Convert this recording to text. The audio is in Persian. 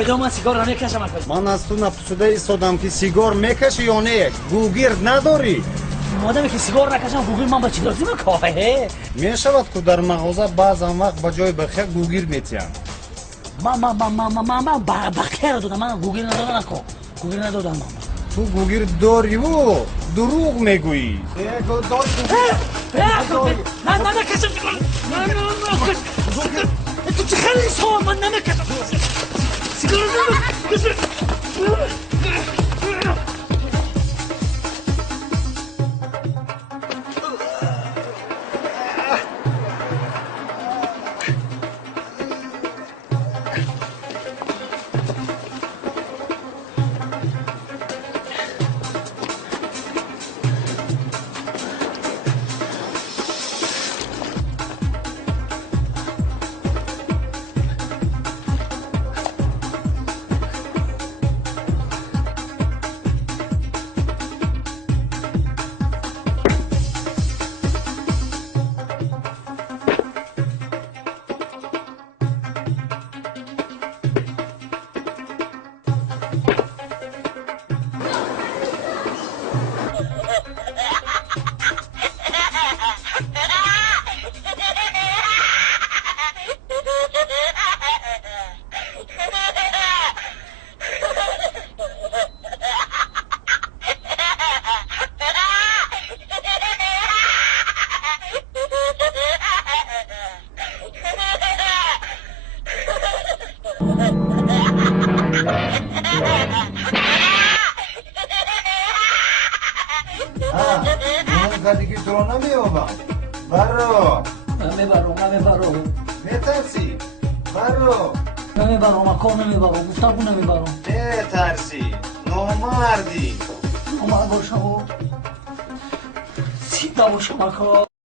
کدام من سیگار نمیکشم اکبر. من از تو نپرسیده ایستادم که سیگار میکشی یا نه؟ گوگرد نداری؟ مادامی که سیگار نکشم گوگل من با چی لازم کافه؟ میشود که در مغازه بعضا وقت به جای بخیر گوگرد میتیم. من بخیر دادم، من گوگل ندادم نکن. گوگل ندادم من. تو گوگرد داری و دروغ میگویی. من نمیکشم سیگار. تو چه خیلی سوال من نمیکشم سیگار نمیکشم. دیگه تو رو نمیابم. برو. من میبرم. میترسی؟ برو. نمیبرم، اکار نمیبرم، گفتم نمیبرم. میترسی؟ نامردی. نامرد باشم و سیده باشم اکار.